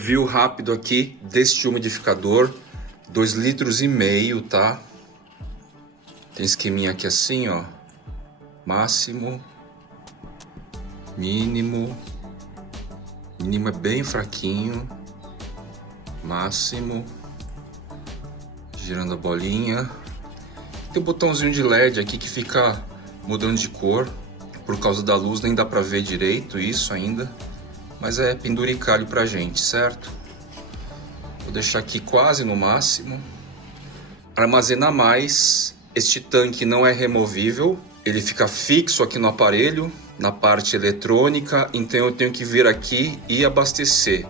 review rápido aqui deste umidificador, 2,5 litros, tá? Tem esqueminha aqui assim, ó, máximo, mínimo é bem fraquinho, máximo, girando a bolinha. Tem um botãozinho de LED aqui que fica mudando de cor, por causa da luz nem dá pra ver direito isso ainda, mas é penduricalho pra gente, certo? Vou deixar aqui quase no máximo. Armazena mais, este tanque não é removível, ele fica fixo aqui no aparelho, na parte eletrônica, então eu tenho que vir aqui e abastecer.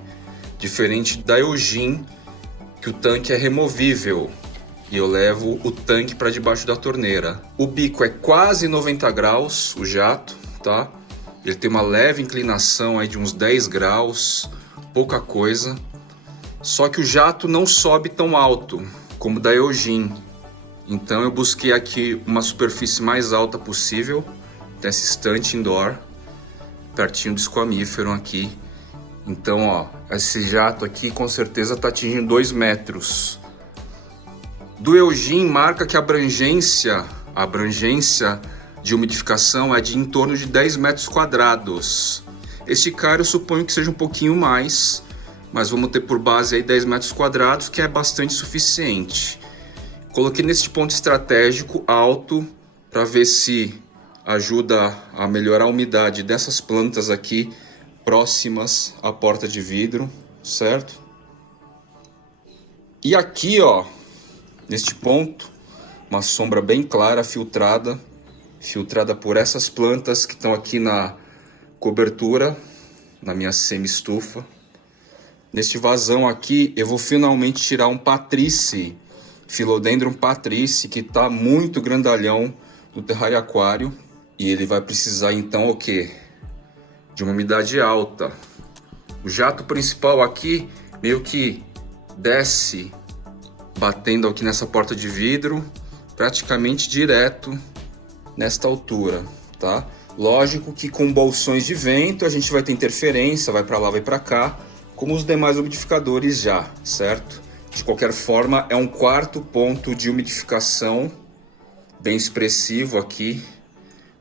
Diferente da Eugene, que o tanque é removível e eu levo o tanque para debaixo da torneira. O bico é quase 90 graus, o jato, tá? Ele tem uma leve inclinação aí de uns 10 graus, pouca coisa. Só que o jato não sobe tão alto como o da Eugene. Então eu busquei aqui uma superfície mais alta possível, dessa estante indoor, pertinho do esquamífero aqui. Então, ó, esse jato aqui com certeza está atingindo 2 metros. Do Eugene marca que a abrangência de umidificação é de em torno de 10 metros quadrados. Este cara eu suponho que seja um pouquinho mais, mas vamos ter por base aí 10 metros quadrados, que é bastante suficiente. Coloquei neste ponto estratégico alto para ver se ajuda a melhorar a umidade dessas plantas aqui próximas à porta de vidro, certo? E aqui, ó, neste ponto, uma sombra bem clara, filtrada por essas plantas que estão aqui na cobertura, na minha semi-estufa. Neste vazão aqui, eu vou finalmente tirar um Patrice, Philodendron Patrice, que está muito grandalhão no terrário aquário. E ele vai precisar então o quê? De uma umidade alta. O jato principal aqui meio que desce, batendo aqui nessa porta de vidro, praticamente direto nesta altura, tá? Lógico que com bolsões de vento a gente vai ter interferência, vai para lá, vai para cá, como os demais umidificadores já, certo? De qualquer forma, é um quarto ponto de umidificação bem expressivo aqui.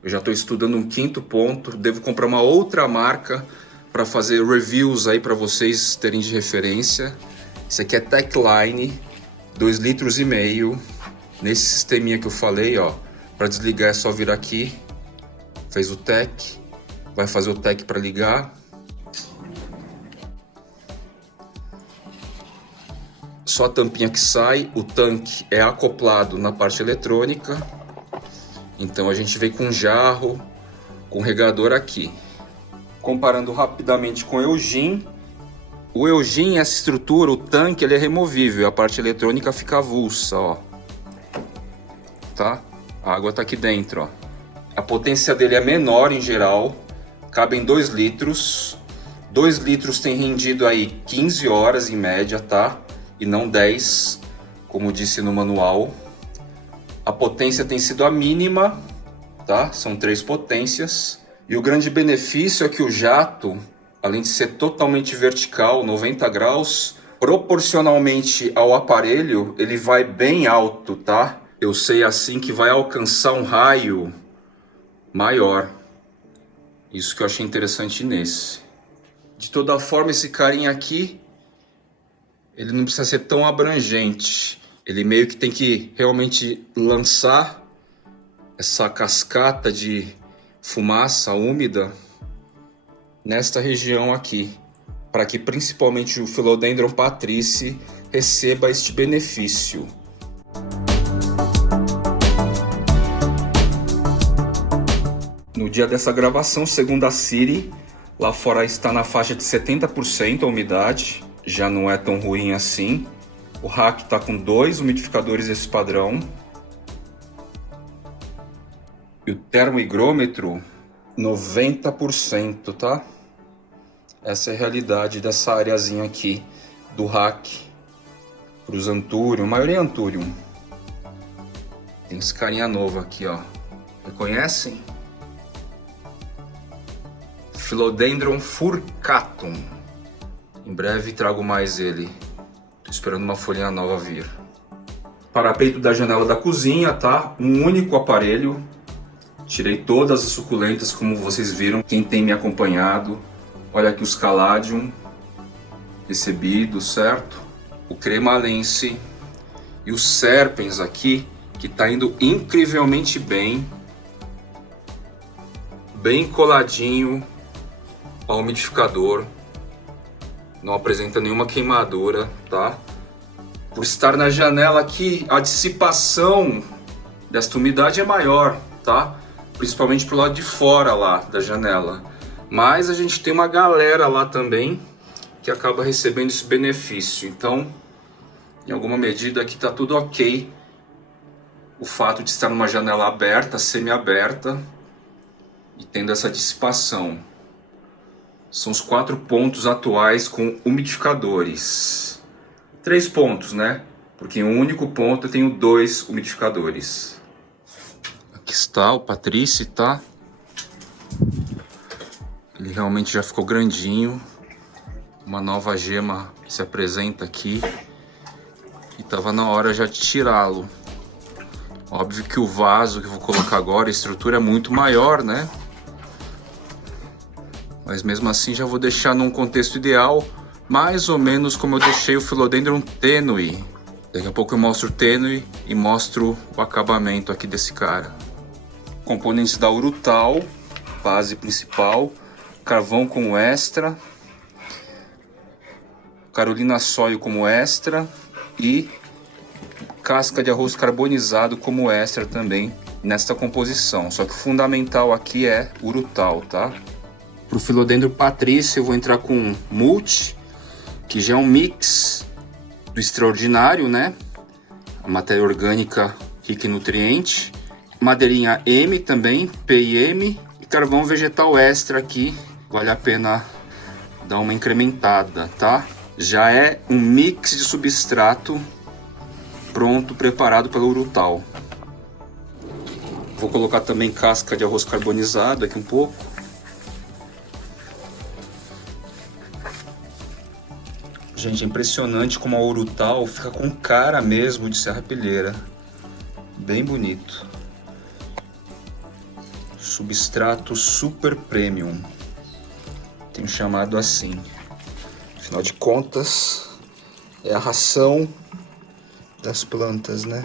Eu já estou estudando um quinto ponto, devo comprar uma outra marca para fazer reviews aí para vocês terem de referência. Esse aqui é Techline, 2,5 litros. Nesse sisteminha que eu falei, ó, para desligar é só vir aqui, fez o tech, vai fazer o tech para ligar. Só a tampinha que sai, o tanque é acoplado na parte eletrônica. Então a gente vem com jarro, com regador aqui. Comparando rapidamente com o Eugene essa estrutura, o tanque, ele é removível, a parte eletrônica fica avulsa, ó. Tá? A água tá aqui dentro, ó. A potência dele é menor em geral, cabem 2 litros. 2 litros tem rendido aí 15 horas em média, tá? E não 10, como disse no manual. A potência tem sido a mínima, tá? São 3 potências. E o grande benefício é que o jato, além de ser totalmente vertical, 90 graus, proporcionalmente ao aparelho, ele vai bem alto, tá? Eu sei assim que vai alcançar um raio maior. Isso que eu achei interessante nesse. De toda forma, esse carinha aqui, ele não precisa ser tão abrangente. Ele meio que tem que realmente lançar essa cascata de fumaça úmida nesta região aqui, para que principalmente o Philodendron Patrice receba este benefício. No dia dessa gravação, segundo a Siri, lá fora está na faixa de 70% a umidade, já não é tão ruim assim. O rack está com 2 umidificadores desse padrão. E o termohigrômetro, 90%, tá? Essa é a realidade dessa areazinha aqui do rack para os Anthurium. A maioria é Anthurium. Tem esse carinha novo aqui, ó. Reconhecem? Philodendron furcatum. Em breve trago mais ele. Tô esperando uma folhinha nova vir. Parapeito da janela da cozinha, tá? Um único aparelho. Tirei todas as suculentas, como vocês viram, quem tem me acompanhado. Olha aqui os caladium recebidos, certo? O cremalense e os serpens aqui, que tá indo incrivelmente bem. Bem coladinho ao umidificador. Não apresenta nenhuma queimadura, tá? Por estar na janela aqui, a dissipação desta umidade é maior, tá? Principalmente pro lado de fora lá da janela. Mas a gente tem uma galera lá também que acaba recebendo esse benefício. Então, em alguma medida aqui tá tudo ok. O fato de estar numa janela aberta, semi-aberta, e tendo essa dissipação. São os 4 pontos atuais com umidificadores. 3 pontos, né? Porque em um único ponto eu tenho 2 umidificadores. Aqui está o Patrice, tá? Ele realmente já ficou grandinho. Uma nova gema se apresenta aqui. E tava na hora já de tirá-lo. Óbvio que o vaso que eu vou colocar agora, a estrutura é muito maior, né? Mas mesmo assim já vou deixar num contexto ideal, mais ou menos como eu deixei o Philodendron tênue. Daqui a pouco eu mostro o tênue e mostro o acabamento aqui desse cara. Componentes da Urutao, base principal, carvão como extra, Carolina Soil como extra e casca de arroz carbonizado como extra também nesta composição. Só que o fundamental aqui é Urutao, tá? Para o Philodendron Patrice eu vou entrar com mulch, que já é um mix do extraordinário, né? A matéria orgânica rica em nutriente. Madeirinha M também, PIM, e carvão vegetal extra aqui. Vale a pena dar uma incrementada, tá? Já é um mix de substrato pronto, preparado pelo Urutao. Vou colocar também casca de arroz carbonizado aqui um pouco. Gente, é impressionante como a Urutao fica com cara mesmo de serrapilheira. Bem bonito. Substrato super premium. Tenho chamado assim. Afinal de contas, é a ração das plantas, né?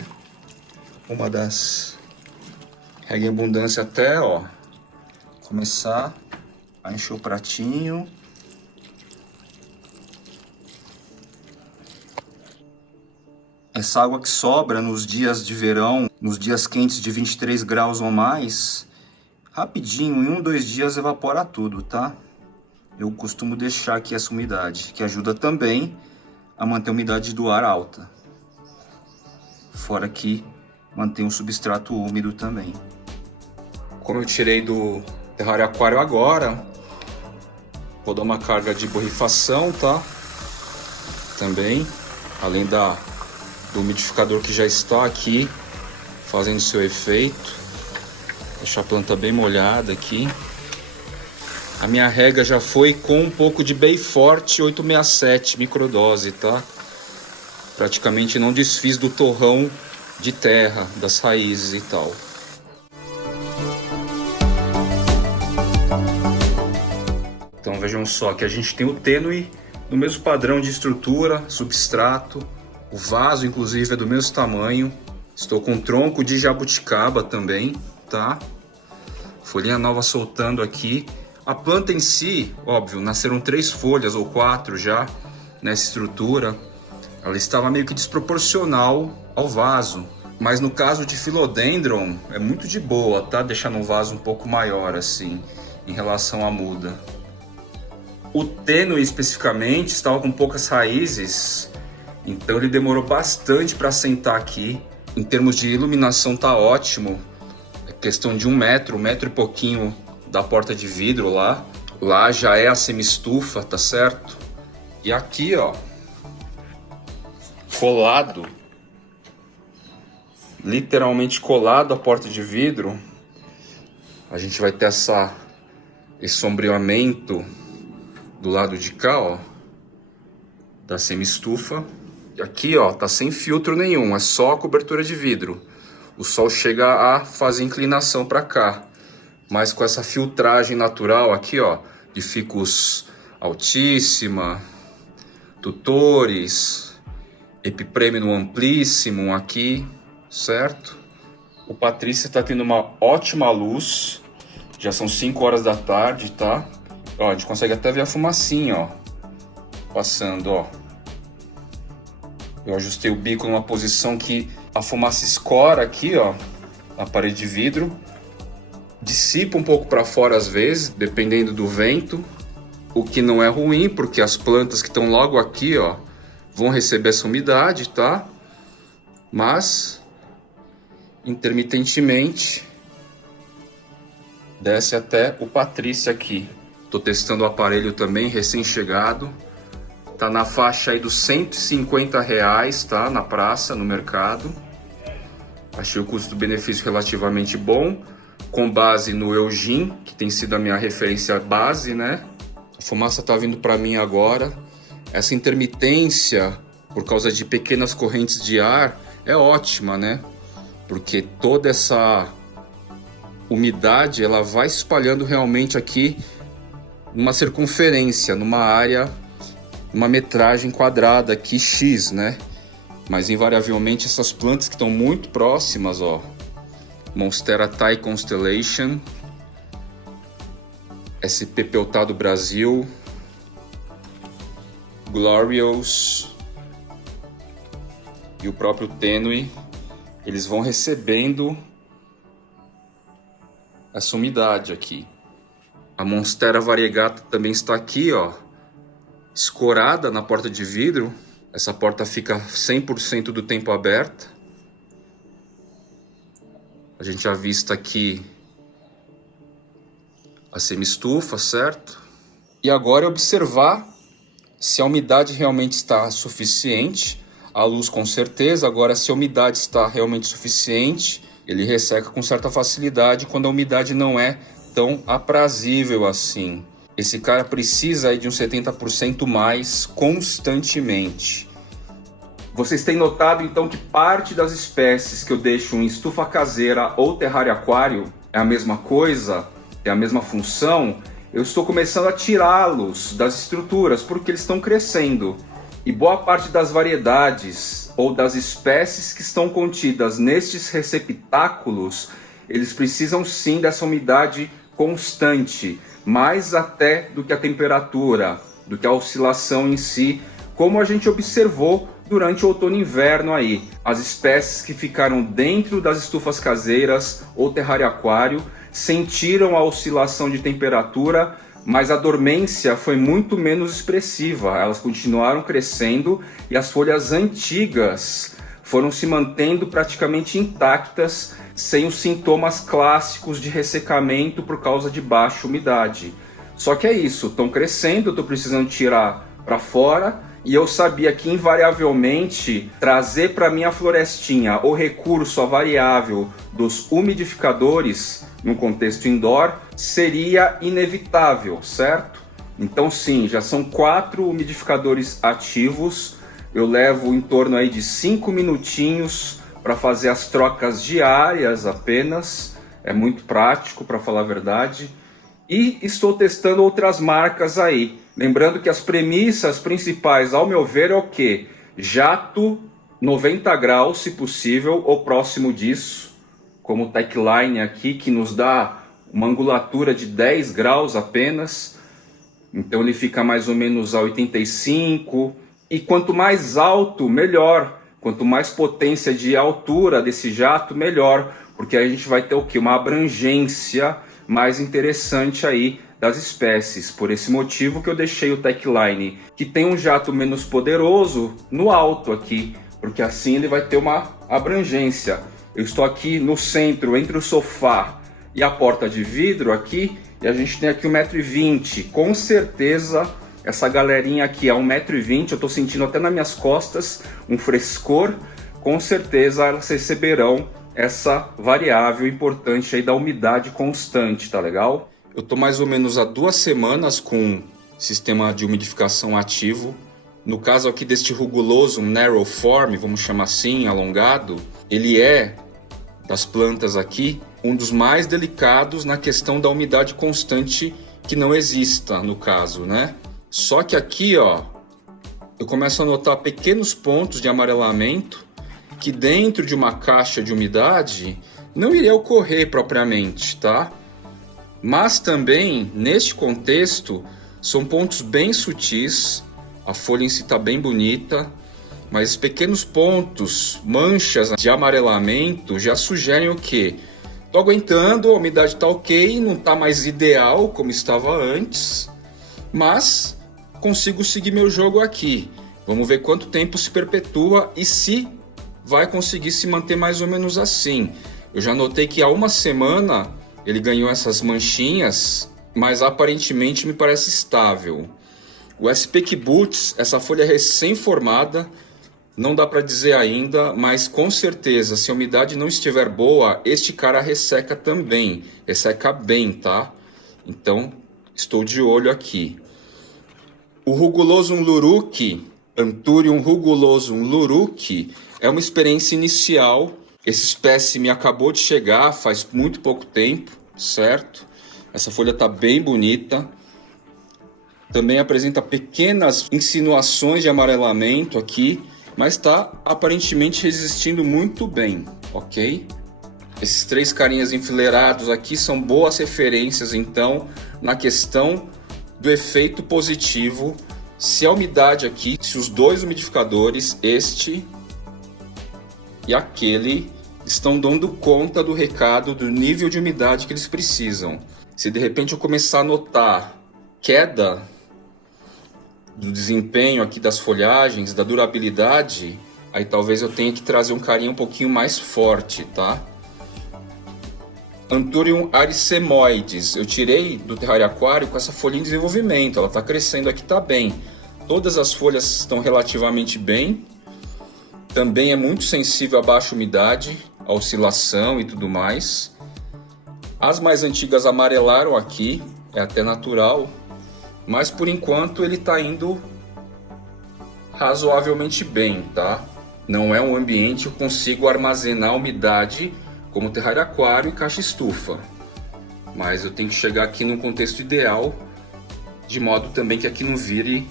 Uma das. Rega em abundância até, ó, começar a encher o pratinho. Essa água que sobra nos dias de verão, nos dias quentes de 23 graus ou mais, rapidinho, em 1, 2 dias evapora tudo, tá? Eu costumo deixar aqui essa umidade, que ajuda também a manter a umidade do ar alta. Fora que mantém o substrato úmido também. Como eu tirei do terrário aquário agora, vou dar uma carga de borrifação, tá? Também, além do umidificador que já está aqui fazendo seu efeito. Deixar a planta bem molhada aqui. A minha rega já foi com um pouco de Bayforte 867 microdose, tá? Praticamente não desfiz do torrão de terra, das raízes e tal. Então vejam só que a gente tem o tênue no mesmo padrão de estrutura, substrato. O vaso, inclusive, é do mesmo tamanho. Estou com tronco de jabuticaba também, tá? Folhinha nova soltando aqui. A planta em si, óbvio, nasceram 3 folhas ou 4 já nessa estrutura. Ela estava meio que desproporcional ao vaso. Mas no caso de Philodendron, é muito de boa, tá? Deixar um vaso um pouco maior, assim, em relação à muda. O tênue, especificamente, estava com poucas raízes. Então ele demorou bastante para assentar aqui. Em termos de iluminação tá ótimo. É questão de 1 metro, 1 metro e pouquinho da porta de vidro lá. Lá já é a semi-estufa, tá certo? E aqui, ó, colado, literalmente colado à porta de vidro, a gente vai ter esse sombreamento do lado de cá, ó. da semi-estufa. E aqui, ó, tá sem filtro nenhum, é só a cobertura de vidro. O sol chega a fazer inclinação para cá, mas com essa filtragem natural aqui, ó, de ficus altíssima, tutores, epiprêmino amplíssimo aqui, certo? O Patrícia tá tendo uma ótima luz, já são 5 horas da tarde, tá? Ó, a gente consegue até ver a fumacinha, ó, passando, ó. Eu ajustei o bico numa posição que a fumaça escora aqui, ó, na parede de vidro. Dissipa um pouco para fora às vezes, dependendo do vento. O que não é ruim, porque as plantas que estão logo aqui, ó, vão receber essa umidade, tá? Mas, intermitentemente, desce até o Patrícia aqui. Tô testando o aparelho também, recém-chegado. Tá na faixa aí dos R$150, tá? Na praça, no mercado. Achei o custo-benefício relativamente bom, com base no Eugene, que tem sido a minha referência base, né? A fumaça tá vindo para mim agora. Essa intermitência, por causa de pequenas correntes de ar, é ótima, né? Porque toda essa umidade, ela vai se espalhando realmente aqui numa circunferência, numa área, uma metragem quadrada aqui X, né? Mas invariavelmente essas plantas que estão muito próximas, ó, Monstera Thai Constellation, SP Peltado Brasil, Glorious e o próprio Tenue, eles vão recebendo essa umidade aqui. A Monstera Variegata também está aqui, ó, escorada na porta de vidro. Essa porta fica 100% do tempo aberta. A gente avista aqui a semi-estufa, certo? E agora é observar se a umidade realmente está suficiente. A luz com certeza. Agora, se a umidade está realmente suficiente, ele resseca com certa facilidade quando a umidade não é tão aprazível assim. Esse cara precisa aí de uns 70% mais constantemente. Vocês têm notado então que parte das espécies que eu deixo em estufa caseira ou terrário aquário é a mesma coisa, é a mesma função. Eu estou começando a tirá-los das estruturas porque eles estão crescendo. E boa parte das variedades ou das espécies que estão contidas nestes receptáculos, eles precisam sim dessa umidade constante, mais até do que a temperatura, do que a oscilação em si, como a gente observou durante o outono e inverno aí. As espécies que ficaram dentro das estufas caseiras ou terrário aquário sentiram a oscilação de temperatura, mas a dormência foi muito menos expressiva. Elas continuaram crescendo e as folhas antigas foram se mantendo praticamente intactas, sem os sintomas clássicos de ressecamento por causa de baixa umidade. Só que é isso, estão crescendo, eu estou precisando tirar para fora, e eu sabia que invariavelmente trazer para minha florestinha o recurso, a variável dos umidificadores no contexto indoor seria inevitável, certo? Então sim, já são 4 umidificadores ativos. Eu levo em torno aí de 5 minutinhos para fazer as trocas diárias apenas. É muito prático, para falar a verdade. E estou testando outras marcas aí. Lembrando que as premissas principais, ao meu ver, é o quê? Jato 90 graus, se possível, ou próximo disso, como o Techline aqui, que nos dá uma angulatura de 10 graus apenas. Então ele fica mais ou menos a 85. E quanto mais alto, melhor. Quanto mais potência de altura desse jato, melhor. Porque aí a gente vai ter o quê? Uma abrangência mais interessante aí das espécies. Por esse motivo que eu deixei o Techline, que tem um jato menos poderoso, no alto aqui, porque assim ele vai ter uma abrangência. Eu estou aqui no centro, entre o sofá e a porta de vidro aqui, e a gente tem aqui 1,20 m. Com certeza essa galerinha aqui é 1,20 m, eu estou sentindo até nas minhas costas um frescor. Com certeza elas receberão essa variável importante aí da umidade constante, tá legal? Eu tô mais ou menos há 2 semanas com sistema de umidificação ativo No caso aqui deste rugulosum narrow-form, vamos chamar assim, alongado, ele é, das plantas aqui, um dos mais delicados na questão da umidade constante que não exista, no caso, né? Só que aqui, ó, eu começo a notar pequenos pontos de amarelamento que dentro de uma caixa de umidade não iria ocorrer propriamente, tá? Mas também, neste contexto, são pontos bem sutis, a folha em si está bem bonita, mas pequenos pontos, manchas de amarelamento já sugerem o quê? Estou aguentando, a umidade está ok, não está mais ideal como estava antes, mas consigo seguir meu jogo aqui. Vamos ver quanto tempo se perpetua e se vai conseguir se manter mais ou menos assim. Eu já notei que há uma semana ele ganhou essas manchinhas, mas aparentemente me parece estável. O SP Kibbutz, essa folha recém-formada, não dá para dizer ainda, mas com certeza, se a umidade não estiver boa, este cara resseca também. Resseca bem, tá? Então, estou de olho aqui. O Rugulosum luruki, Anthurium rugulosum luruki, é uma experiência inicial. Esse espécime acabou de chegar faz muito pouco tempo, certo? Essa folha está bem bonita. Também apresenta pequenas insinuações de amarelamento aqui, mas está aparentemente resistindo muito bem, ok? Esses três carinhas enfileirados aqui são boas referências, então, na questão do efeito positivo. Se a umidade aqui, se os dois umidificadores, este e aquele, estão dando conta do recado, do nível de umidade que eles precisam. Se de repente eu começar a notar queda do desempenho aqui das folhagens, da durabilidade, aí talvez eu tenha que trazer um carinho um pouquinho mais forte, tá? Anthurium aricemoides, eu tirei do terrário aquário com essa folha em desenvolvimento, ela está crescendo aqui, está bem. Todas as folhas estão relativamente bem, também é muito sensível a baixa umidade, a oscilação e tudo mais. As mais antigas amarelaram aqui, é até natural, mas por enquanto ele está indo razoavelmente bem, tá? Não é um ambiente que eu consigo armazenar umidade como terrário aquário e caixa estufa, mas eu tenho que chegar aqui num contexto ideal, de modo também que aqui não vire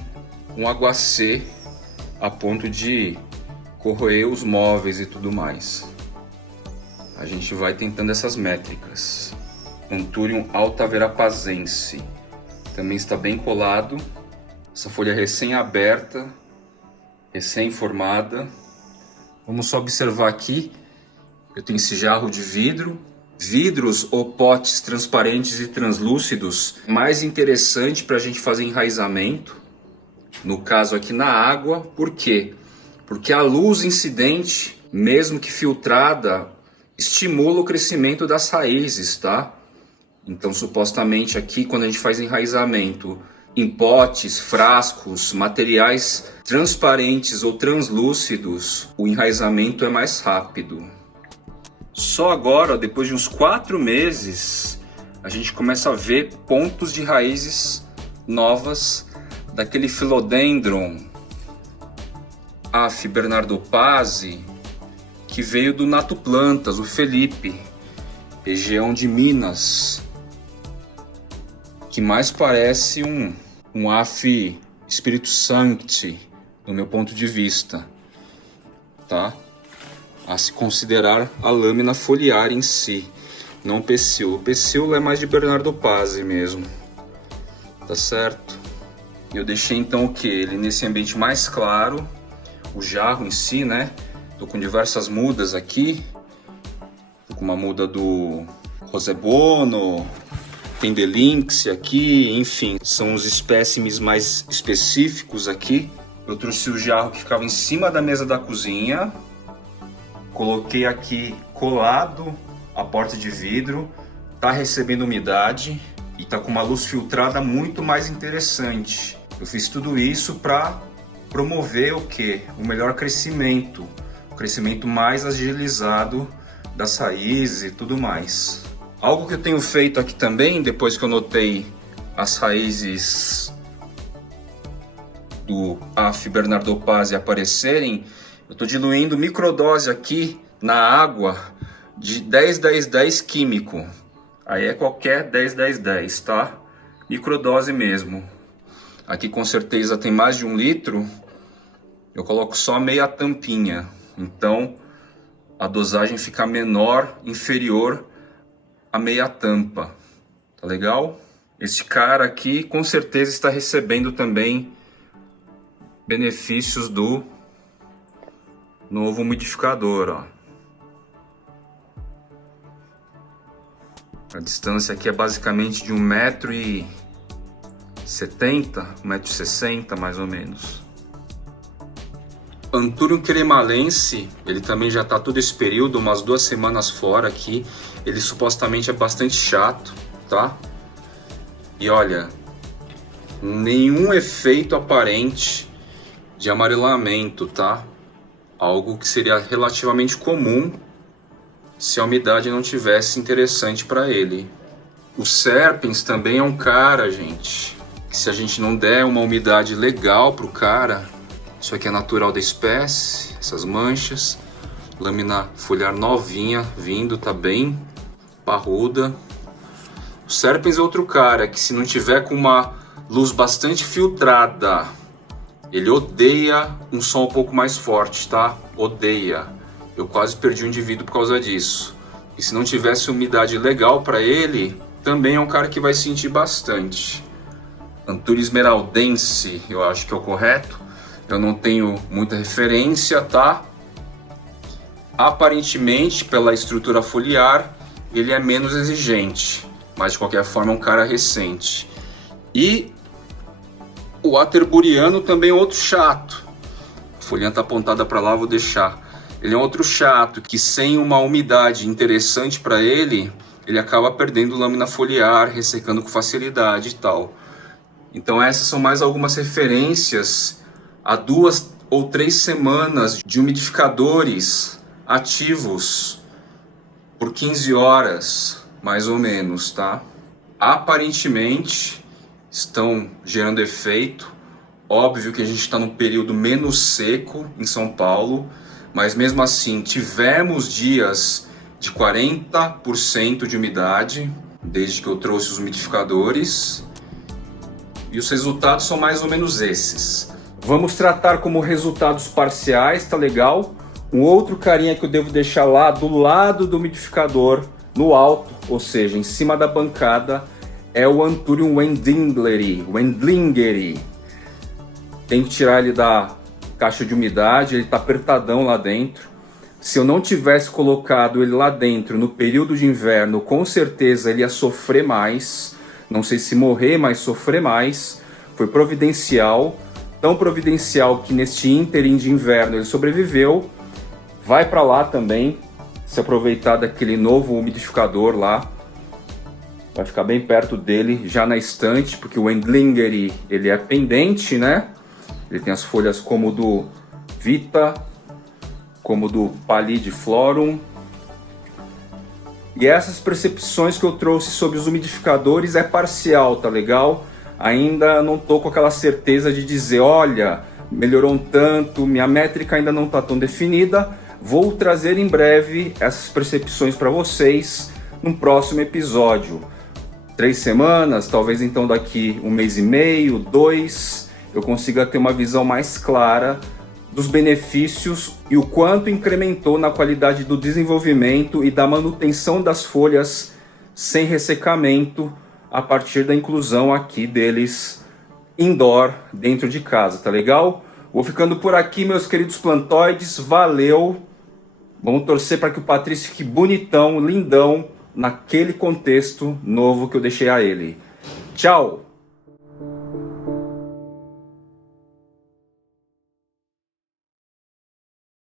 um aguacê a ponto de corroer os móveis e tudo mais. A gente vai tentando essas métricas. Anthurium altaverapazense também está bem colado. Essa folha recém-aberta, recém-formada. Vamos só observar aqui. Eu tenho esse jarro de vidro. Vidros ou potes transparentes e translúcidos, mais interessante para a gente fazer enraizamento. No caso aqui na água. Por quê? Porque a luz incidente, mesmo que filtrada, estimula o crescimento das raízes, tá? Então, supostamente aqui, quando a gente faz enraizamento em potes, frascos, materiais transparentes ou translúcidos, o enraizamento é mais rápido. Só agora, depois de uns 4 meses, a gente começa a ver pontos de raízes novas daquele Philodendron Af bernardopase, que veio do Nato Plantas, o Felipe, região de Minas, que mais parece um Af Espírito Sancti, do meu ponto de vista, tá? A se considerar a lâmina foliar em si, não o pecíolo. O pecíolo é mais de bernardopase mesmo, tá certo? Eu deixei então o que? Ele nesse ambiente mais claro, o jarro em si, né? Tô com diversas mudas aqui. Tô com uma muda do Rosebono, tem Delinx aqui, enfim, são os espécimes mais específicos aqui. Eu trouxe o jarro que ficava em cima da mesa da cozinha, coloquei aqui colado a porta de vidro, tá recebendo umidade e tá com uma luz filtrada muito mais interessante. Eu fiz tudo isso para promover o que? O melhor crescimento, o crescimento mais agilizado das raízes e tudo mais. Algo que eu tenho feito aqui também, depois que eu notei as raízes do AF Bernardopause aparecerem, eu estou diluindo microdose aqui na água de 10-10-10 químico. Aí é qualquer 10-10-10, tá? Microdose mesmo. Aqui com certeza tem mais de 1 litro. Eu coloco só meia tampinha. Então a dosagem fica menor, inferior a meia tampa. Tá legal? Este cara aqui com certeza está recebendo também benefícios do novo umidificador, ó. A distância aqui é basicamente de 1,70 m, 1,60 m mais ou menos. Anthurium cremalense, ele também já está todo esse período, umas 2 semanas fora aqui. Ele supostamente é bastante chato, tá? E olha, nenhum efeito aparente de amarelamento, tá? Algo que seria relativamente comum se a umidade não tivesse interessante para ele. O Serpens também é um cara, gente, que se a gente não der uma umidade legal pro cara, isso aqui é natural da espécie, essas manchas, lâmina foliar novinha vindo, tá bem parruda. O Serpens é outro cara que se não tiver com uma luz bastante filtrada, ele odeia um som um pouco mais forte, tá? Odeia. Eu quase perdi um indivíduo por causa disso. E se não tivesse umidade legal para ele, também é um cara que vai sentir bastante. Anthurium esmeraldense, eu acho que é o correto. Eu não tenho muita referência, tá? Aparentemente, pela estrutura foliar, ele é menos exigente. Mas de qualquer forma é um cara recente. E o Atterburiano também é outro chato. A folhinha tá apontada para lá, vou deixar. Ele é outro chato que sem uma umidade interessante para ele acaba perdendo lâmina foliar, ressecando com facilidade e tal. Então essas são mais algumas referências a 2 ou 3 semanas de umidificadores ativos por 15 horas, mais ou menos, tá? Aparentemente estão gerando efeito. Óbvio que a gente está num período menos seco em São Paulo, mas mesmo assim tivemos dias de 40% de umidade desde que eu trouxe os umidificadores, e os resultados são mais ou menos esses. Vamos tratar como resultados parciais, tá legal? Um outro carinha que eu devo deixar lá do lado do umidificador, no alto, ou seja, em cima da bancada, é o Anthurium wendlingeri. Tem que tirar ele da caixa de umidade, ele está apertadão lá dentro. Se eu não tivesse colocado ele lá dentro no período de inverno, com certeza ele ia sofrer mais. Não sei se morrer, mas sofrer mais. Foi providencial, tão providencial que neste ínterim de inverno ele sobreviveu. Vai para lá também, se aproveitar daquele novo umidificador lá. Vai ficar bem perto dele, já na estante, porque o wendlingeri ele é pendente, né? Ele tem as folhas como do Vita, como do Pallidiflorum. E essas percepções que eu trouxe sobre os umidificadores é parcial, tá legal? Ainda não tô com aquela certeza de dizer, olha, melhorou um tanto, minha métrica ainda não tá tão definida. Vou trazer em breve essas percepções para vocês num próximo episódio. 3 semanas, talvez então daqui 1 mês e meio, 2... eu consiga ter uma visão mais clara dos benefícios e o quanto incrementou na qualidade do desenvolvimento e da manutenção das folhas sem ressecamento a partir da inclusão aqui deles indoor, dentro de casa, tá legal? Vou ficando por aqui, meus queridos plantoides, valeu! Vamos torcer para que o Patrício fique bonitão, lindão, naquele contexto novo que eu deixei a ele. Tchau!